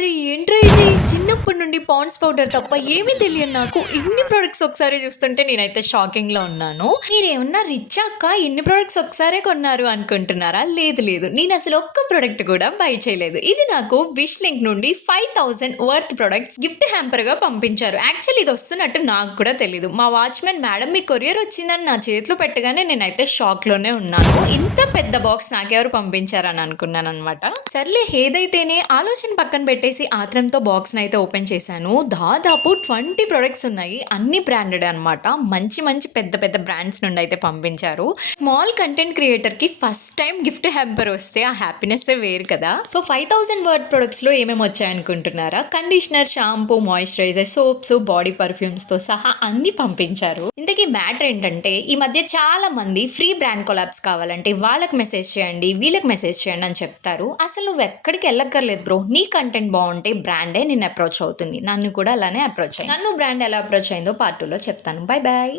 అరే ఏంట్రా ఇది చిన్నప్పటి నుండి పాండ్స్ పౌడర్ తప్ప ఏమీ తెలియదు నాకు. ఇన్ని ప్రొడక్ట్స్ ఒకసారి చూస్తుంటే నేనైతే షాకింగ్ లో ఉన్నాను. మీరేమన్నా రిచ్ అక్క ఇన్ని ప్రొడక్ట్స్ ఒకసారే కొన్నారు అనుకుంటున్నారా? లేదు లేదు, నేను అసలు ఒక్క ప్రొడక్ట్ కూడా బై చేయలేదు. ఇది నాకు విష్ లింక్ నుండి 5000 వర్త్ ప్రొడక్ట్స్ గిఫ్ట్ హ్యాంపర్ గా పంపించారు. యాక్చువల్లీ ఇది వస్తున్నట్టు నాకు కూడా తెలియదు. మా వాచ్మెన్ మేడం మీ కొరియర్ వచ్చిందని నా చేతిలో పెట్టగానే నేనైతే షాక్ లోనే ఉన్నాను. ఇంత పెద్ద బాక్స్ నాకెవరు పంపించారని అనుకున్నాను అనమాట. సర్లే ఏదైతేనే ఆలోచన పక్కన పెట్టేసి ఆత్రంతో బాక్స్ అయితే ఓపెన్ చేశాను. దాదాపు 20 ప్రొడక్ట్స్ ఉన్నాయి. అన్ని బ్రాండెడ్ అనమాట. మంచి మంచి పెద్ద పెద్ద బ్రాండ్స్ నుండి అయితే పంపించారు. స్మాల్ కంటెంట్ క్రియేటర్ కి ఫస్ట్ టైం గిఫ్ట్ హ్యాంపర్ వస్తే ఆ హ్యాపీనెస్ వేరు కదా. సో 5000 వర్డ్ ప్రొడక్ట్స్ లో ఏమేమి వచ్చాయనుకుంటున్నారా? Conditioner, shampoo, moisturiser, soaps, body perfumes తో సహా అన్ని పంపించారు. ఇంతకీ మ్యాటర్ ఏంటంటే ఈ మధ్య చాలా మంది ఫ్రీ బ్రాండ్ కొలాబ్స్ కావాలంటే వాళ్ళకి మెసేజ్ చేయండి, వీళ్ళకి మెసేజ్ చేయండి అని చెప్తారు. అసలు నువ్వు ఎక్కడికి వెళ్ళక్కర్లేదు బ్రో. నీ కంటెంట్ బాగుంటే బ్రాండే నిన్ను అప్రోచ్ అవుతుంది. నన్ను కూడా అలానే అప్రోచ్ అయ్యింది. నన్ను బ్రాండ్ ఎలా అప్రోచ్ అయిందో పార్ట్ 2లో చెప్తాను. Bye bye.